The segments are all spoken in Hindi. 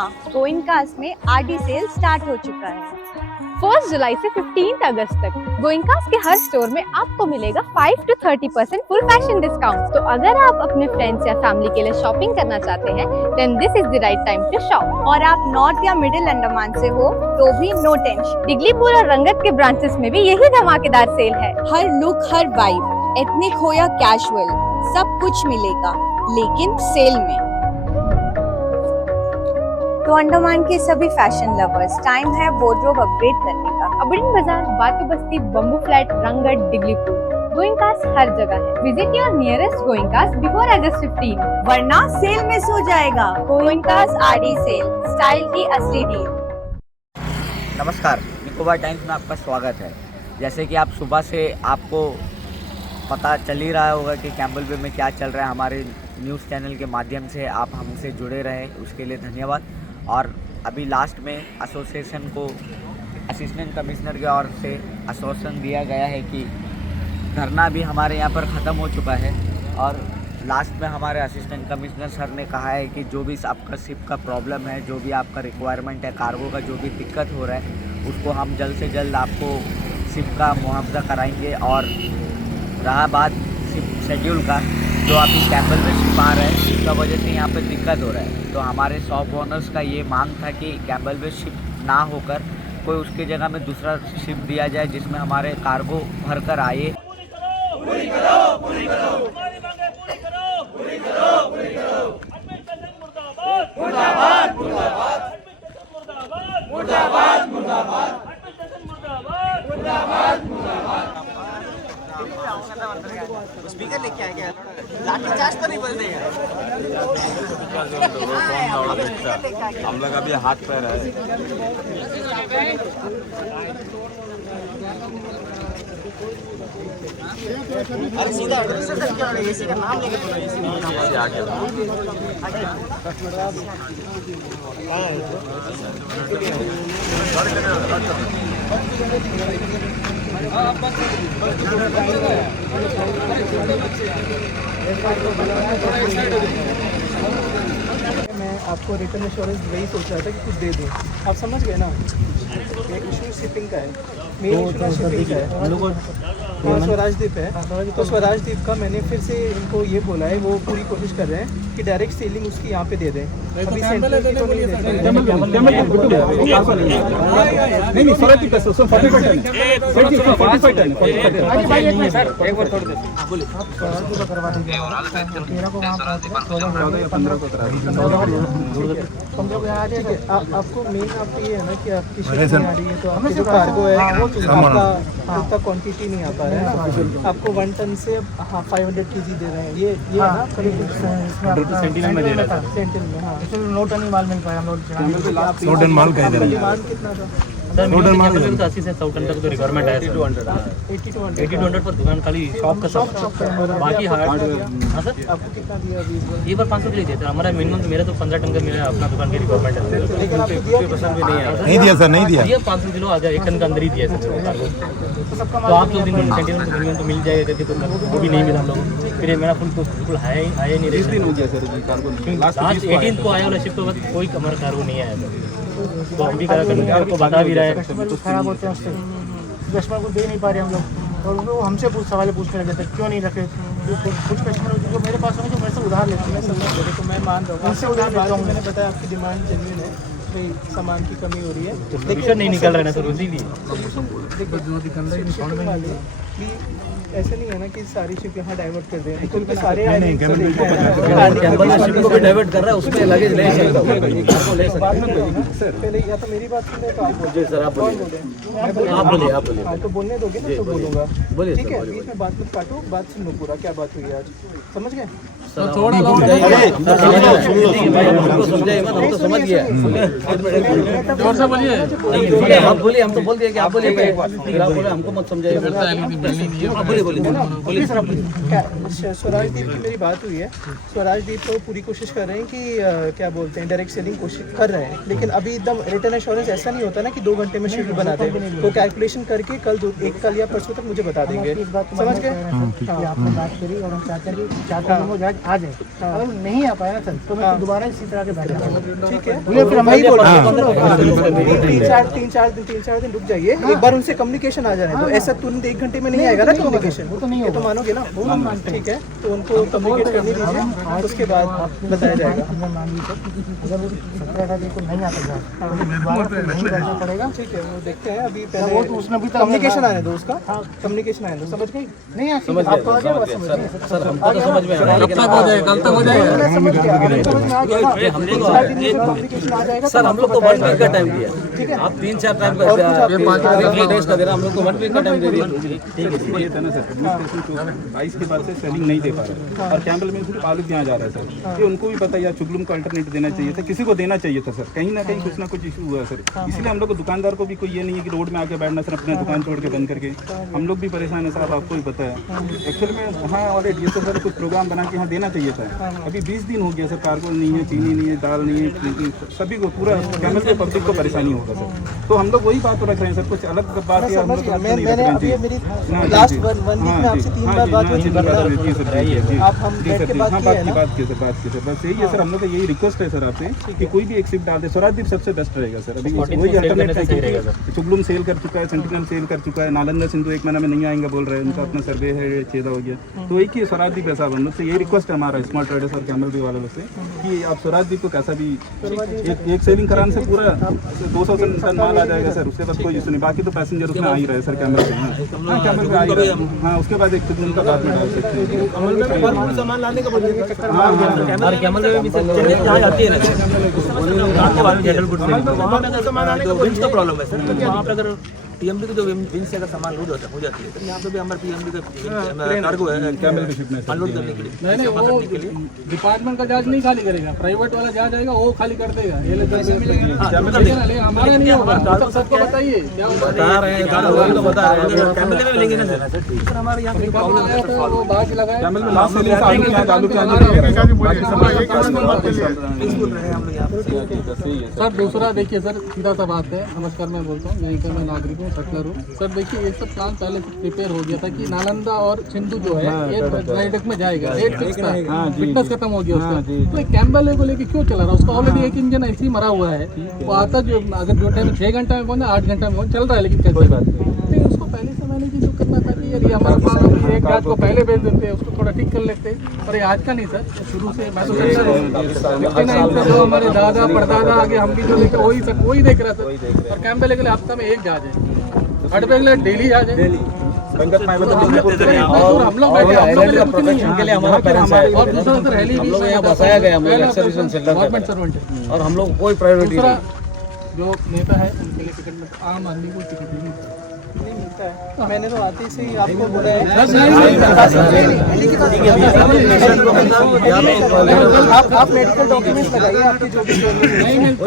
हाँ, गोइंकास में आरडी सेल स्टार्ट हो चुका है। 1 जुलाई से 15 अगस्त तक गोइंकास के हर स्टोर में आपको मिलेगा 5 to 30% फुल फैशन डिस्काउंट। तो अगर आप अपने फ्रेंड्स या फैमिली के लिए शॉपिंग करना चाहते हैं, then this is the right time to shop. और आप नॉर्थ या मिडिल अंडमान से हो तो भी नो टेंशन। डिगलीपुर और रंगत के ब्रांचेस में भी यही धमाकेदार सेल है। हर लुक, हर वाइब, एथनिक हो या कैजुअल, सब कुछ मिलेगा, लेकिन सेल में। तो अंडमान के सभी फैशन लवर्स, टाइम है वार्डरोब अपग्रेड करने का। अबड़िन बाजार, बातू बस्ती, बम्बू फ्लैट, रंगत, डिगलीपुर, गोइंकास हर जगह है। विजिट योर नियरेस्ट गोइंकास बिफोर अगस्त 15, वरना सेल मिस हो जाएगा। गोइंकास आरडी सेल, स्टाइल की असली डील। नमस्कार, निकोबार टाइम्स में आपका स्वागत है। जैसे कि आप सुबह से आपको पता चल ही रहा होगा कि कैम्पबेल बे में क्या चल रहा है, हमारे न्यूज़ चैनल के माध्यम से आप हमसे जुड़े रहे, उसके लिए धन्यवाद। और अभी लास्ट में एसोसिएशन को असिस्टेंट कमिश्नर की ओर से आश्वासन दिया गया है कि धरना भी हमारे यहाँ पर ख़त्म हो चुका है। और लास्ट में हमारे असिस्टेंट कमिश्नर सर ने कहा है कि जो भी आपका शिप का प्रॉब्लम है, जो भी आपका रिक्वायरमेंट है, कार्गो का जो भी दिक्कत हो रहा है, उसको हम जल्द से जल्द आपको शिप का मुआवजा कराएंगे। और रहा बात शिप शेड्यूल का, जो अभी कैम्पबेल में शिप आ रहा है, इसका वजह से यहाँ पे दिक्कत हो रहा है। तो हमारे शॉप ओनर्स का ये मांग था कि कैम्पबेल में शिप ना होकर कोई उसकी जगह में दूसरा शिप दिया जाए जिसमें हमारे कार्गो भर कर आए। पूरी करो, पूरी करो, हमारी मांगे पूरी करो, पूरी करो, पूरी करो। एडमिनिस्ट्रेशन मुर्दाबाद, मुर्दाबाद, मुर्दाबाद। एडमिनिस्ट्रेशन मुर्दाबाद, मुर्दाबाद, मुर्दाबाद। एडमिनिस्ट्रेशन मुर्दाबाद, मुर्दाबाद, मुर्दाबाद। स्पीकर लेके आए क्या? लाठी चार्ज तो नहीं बोल रहे हैं। हम लोग अभी हाथ पैर है। अरे सीधा एसी का नाम लेके बोलो, एसी आ गया। मैं आपको रिटर्न एश्योरेंस वही सोच रहा था कि कुछ दे दूँ, आप समझ गए ना। इशू शिपिंग का है, मेन इशू शिपिंग का है। हाँ, स्वराजदीप है, तो स्वराजदीप का मैंने फिर से इनको ये बोला है, वो पूरी कोशिश कर रहे हैं कि डायरेक्ट सेलिंग उसकी यहाँ पे दे दें। अभी सेंट्रल की तो नहीं दे रहे। आपको मेन आपको ये है ना कि आपकी शिपिंग नहीं आ रही है, तो आपकी जो कार्गो है आपका उतना क्वांटिटी नहीं आ पा रहा है। आपको 1 टन से 500 kg दे रहे हैं, ये है ना सेंटिनल में दे रहा था। सेंटिनल में, हाँ, इसमें 9 टन ही माल मिल पाया हम लोग। 100 टन माल का इधर है। डिमांड कितना था? सर मिनिमम तो 80 से 100 टन तक तो रिक्वायरमेंट है। 80 to 100 पर दुकान खाली शॉप का शॉप बाकी हार्ड। हाँ सर, आपको कितना दिया अभी? ये बार 500 किलो देते हैं हमारा मिनिमम। मेरा तो 15 टन का मेरा अपना दुकान की रिक्वायरमेंट है। लेकिन आपको दिया कितना? नहीं दिया सर, नहीं दिया। ये 500 किलो आ जाए, 1 टन का अंदर ही दिया सर कार्गो। तो आप लोग दिन सेंटिनल तो मिनिमम तो मिल जाएगा करके, तो वो भी नहीं मिला हम लोगों को। फिर मेरा फुल आया नहीं रहा। 18 को आया वाला शिफ्ट के बाद कोई हमारा कार्गो नहीं आया सर। तो हम भी कस्टमर को बता भी रहे हैं। खराब होते हैं उससे, कस्टमर को दे नहीं पा रहे हम लोग, और वो हमसे सवाल पूछने लगे थे क्यों नहीं रखे। कुछ कस्टमर जो मेरे पास होंगे, जो मेरे से उधार लेते हैं, तो मैं मान रहा हूँ उनसे उधार लेता हूँ। मैंने बताया आपकी डिमांड जेन्युइन है, भाई सामान की कमी हो रही है, सोल्यूशन नहीं निकल रहा है ना सर, उसी लिए। ऐसे नहीं है ना कि सारी शिप यहाँ डाइवर्ट कर दें, क्योंकि सारे शिप को भी डाइवर्ट कर रहा है, उसमें लगेज ले पहले या तो मेरी बात सुने तो आप बोलिए सर। आप बोलिए आप बोलिए। हाँ, तो बोलने दोगे ना तो बोलूँगा। बोलिए ठीक है, बीच में बात मत काटो, बात सुनो पूरा, क्या बात हुई आज, समझ गए? समझ गया। आप बोलिए, हम तो बोल दिए कि आप बोलिए, हमको मत समझाइए। बोलिए स्वराजदीप की मेरी बात हुई है। स्वराजदीप तो पूरी कोशिश कर रहे हैं कि क्या बोलते हैं, डायरेक्ट सेलिंग कोशिश कर रहे हैं, लेकिन अभी एकदम रिटर्न एश्योरेंस ऐसा नहीं होता ना कि 2 घंटे में शेड्यूल बना दें। तो कैलकुलेशन करके कल या परसों तक मुझे बता देंगे, समझ गए? आपने बात करी और हम चाहते हैं कि 4 हो जाए, आ जाए। अगर नहीं आ पाया ना सर तो मैं दोबारा इसी तरह के बैठ जाऊंगा। ठीक है, भैया फिर हमारी वही बोल रहा हूँ, हाँ। सुनो, तीन चार दिन रुक जाइए, एक बार उनसे कम्युनिकेशन आ जाए तो ऐसा तुरंत 1 घंटे में नहीं आएगा ना कम्युनिकेशन, वो तो नहीं ये तो मानोगे ना? ठीक है, तो उनको कम्युनिकेट करने दीजिए, उसके बाद बताया जाएगा। अगर 17 तारीख को नहीं आता जाए तो दोबारा फिर नहीं बैठना पड़ेगा। ठीक है, वो देखते हैं, अभी वो पहले तो उसने अभी तक कम्युनिकेशन आने दो उसका, कम्युनिकेशन आने दो, समझ गई? नहीं आपको आ जाएगा समझ में। सर हमको तो समझ में आ रहा है, लेकिन हो जाएगा, कल तक हो जाएगा। मैं समझ गया, अभी समझ में आ गया ना, 3-4 दिन में कम्युनिकेशन आ जाएगा। सर हम लोग तो 1 वीक का टाइम दिया, ठीक है, आप 3-4 टाइम का 3 डेज का दे रहा, हम लोग को 1 वीक का टाइम दे दिया। ये था ना सर, एडमिनिस्ट्रेशन 22 के बाद से सेलिंग नहीं दे पा रहा है और कैंपल में सिर्फ आलू यहाँ जा रहा है सर। ये उनको भी पता है यार, चुगलुम को अल्टरनेट देना चाहिए था, किसी को देना चाहिए था सर। कहीं ना कहीं कुछ ना कुछ इशू हुआ है सर, इसलिए हम लोग को दुकानदार को भी कोई ये नहीं है कि रोड में आके बैठना सर, अपना दुकान छोड़ के बंद करके। हम लोग भी परेशान है साहब, आपको भी पता है। एक्चुअल में हाँ ऑलरेडी ये तो सर कुछ प्रोग्राम बना के यहाँ देना चाहिए था। अभी 20 दिन हो गया सर, कार्गो नहीं है, चीनी नहीं है, दाल नहीं है, सभी को पूरा कैमल के पब्लिक को परेशानी होगा सर। तो हम लोग वही बात रख रहे हैं सर, कुछ अलग बात या हम लोग मैंने अभी मेरी लास्ट 1 वीक में आपसे 3 बार बात हो चुकी है, आप हम बैठ के बात किए हैं ना? बात की सर, बस यही है सर, हम लोग का यही रिक्वेस्ट है सर आपसे कि कोई भी एक शिफ्ट डाल दे। स्वराजदीप सबसे बेस्ट रहेगा सर, अभी वही अल्टरनेट है। चुगलुम सेल कर चुका है, सेंटिनल सेल कर चुका है, नालंदा सिंधु 1 महीना में नहीं आएंगे बोल रहे हैं, उनका अपना सर्वे है, छेदा हो गया। तो एक ही स्वराजदीप है साहब, हम लोग से यही रिक्वेस्ट है हमारा स्मॉल ट्रेडर्स और कैमल भी वालों से कि आप स्वराजदीप को कैसा भी एक सेलिंग कराने से पूरा 200 टन माल आ जाएगा सर, उसके बाद कोई इशू नहीं। बाकी तो पैसेंजर उसमें आ ही रहे सर कैमल से। हाँ कैमल पे आ ही रहे, हाँ उसके बाद एक चुगलुम का बाद में डाल सकते हैं। सामान लाने का बोलिए चक्कर हाँ हाँ कैमल में भी सर जहाँ आती है ना जनरल गुड्स में, वहाँ पे अगर विंच का प्रॉब्लम है सर, तो वहाँ पे अगर पीएमडी की जो विंच से अगर सामान लोड हो जाती है तो यहाँ पे भी हमारे पीएमडी का कार्गो है कैमल पे शिपमेंट अनलोड करने के लिए। नहीं वो डिपार्टमेंट का जहाज नहीं खाली करेगा, प्राइवेट वाला जहाज आएगा वो खाली कर देगा। ये हमारा नहीं होगा, सबको बताइए क्या बता रहे हैं, तो बता रहे हैं, कैमल में लेंगे ना सर, हमारे यहाँ पे प्रॉब्लम है तो वो बाहर लगाया। कैमल में लास्ट सेलिंग आलू के आलू के बाकी सब पीसफुल रहे हम लोग यहाँ पे। सर दूसरा देखिए सर, सीधा सा बात है, नमस्कार मैं बोलता हूँ, यहीं का मैं नागरिक हूँ, सटलर हूँ सर। देखिए ये सब प्लान पहले से प्रिपेयर हो गया था कि नालंदा और सिंधु जो है ये ड्राइडक में जाएगा, रेट फिक्स था, फिटनेस खत्म हो गया उसका। तो ये कैम्बल को लेके क्यों चला रहा है? उसका ऑलरेडी एक इंजन ऐसे ही मरा हुआ है, वो आता जो अगर जो टाइम 6 घंटा में पहुंचा 8 घंटा में चल रहा है, लेकिन कोई बात नहीं। उसको पहले से मैंने जो करना था कि यार ये हमारा पास एक आज को पहले भेज देते हैं, उसको थोड़ा ठीक कर लेते। और ये आज का नहीं सर, शुरू से मैं तो जो हमारे दादा परदादा आगे हम भी जो देखे वही देख रहा था। और कैम्बल के लिए हफ्ता में एक जहाज है, हटबे के लिए डेली जहाज है। संगत में और हम लोग बैठे प्रोटेक्शन के लिए हमारा पेरेंट्स है, और दूसरा सर हेली हम लोग यहाँ बसाया गया, हम लोग एक्सर्विशन सेंटर गवर्नमेंट सर्वेंट है। और हम लोग कोई प्रायोरिटी दूसरा नहीं। जो नेता है उनके लिए टिकट में आम आदमी को टिकट नहीं मिलता। नहीं मिलता है, मैंने तो आते से ही आपको बोला है। आप मेडिकल डॉक्यूमेंट्स लगाइए, आपके जो भी नहीं मिलता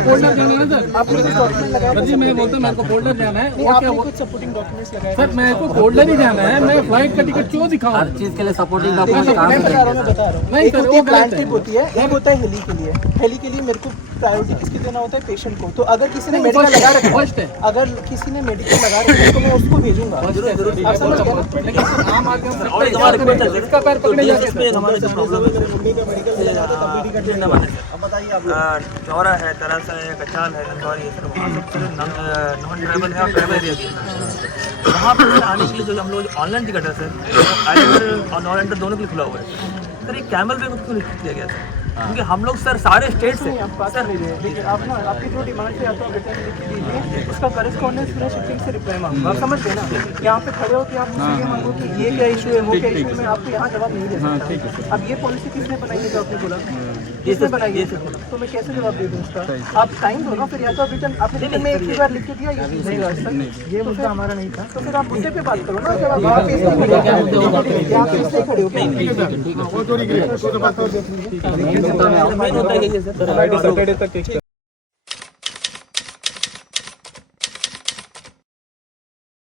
फोल्डर जाना है सर, आपने कुछ डॉक्यूमेंट लगाया जी मैं बोलता हूँ मेरे को फोल्डर जाना है। नहीं, आपने कुछ सपोर्टिंग डॉक्यूमेंट्स लगाए सर मेरे को फोल्डर ही जाना है, मैं फ्लाइट का टिकट क्यों दिखाऊं? हर चीज के लिए सपोर्टिंग मैं बता रहा हूँ नहीं एक सर, होती है वो प्लान गलत है। ट्रिप होती है, एक होता है हेली के लिए। हेली के लिए मेरे को प्रायोरिटी किसकी देना होता है? पेशेंट को। तो अगर किसी ने मेडिकल लगा रखा फर्स्ट है। है, अगर किसी ने मेडिकल लगा रखा है तो मैं उसको भेजूंगा। आप समझ गए ना? लेकिन सर आम आदमी और एक हमारा रिक्वेस्ट है इसका पैर पकड़े जाके इसमें हमारे जो प्रॉब्लम है चौरा है, तरस है, कचाल है, नंदौरी है, वहाँ सब नॉन ट्रैवल है और ट्रैवल एरिया भी है। वहाँ पर आने के लिए जो हम लोग ऑनलाइन टिकट है सर, आइलैंडर और नॉन आइलैंडर दोनों के लिए खुला हुआ है सर। ये कैमल पे क्यों लिख दिया गया था? क्योंकि हम लोग सर सारे स्टेट से आप बात कर रहे हैं, देखिए आप ना आपकी जो डिमांड है या तो आप रिटर्न लिख के दीजिए, उसका करस्पॉन्डेंस पूरा शिपिंग से रिप्लाई मांगूंगा। आप समझ गए ना? यहाँ पे खड़े हो कि आप मुझसे ये मांगो कि ये क्या इशू है, वो क्या इशू है, मैं आपको यहाँ जवाब नहीं दे सकता। अब ये पॉलिसी किसने बनाई है जो आपने बोला? किसने बनाई है? तो मैं कैसे जवाब दे दूँ उसका? आप टाइम दो ना, फिर या तो आप रिटर्न आपने रिटर्न में एक ही बार लिख के दिया, ये मुद्दा हमारा नहीं था, तो फिर आप मुद्दे पे बात करो ना। जब आप यहाँ पे इसलिए खड़े हो, सैटरडे तक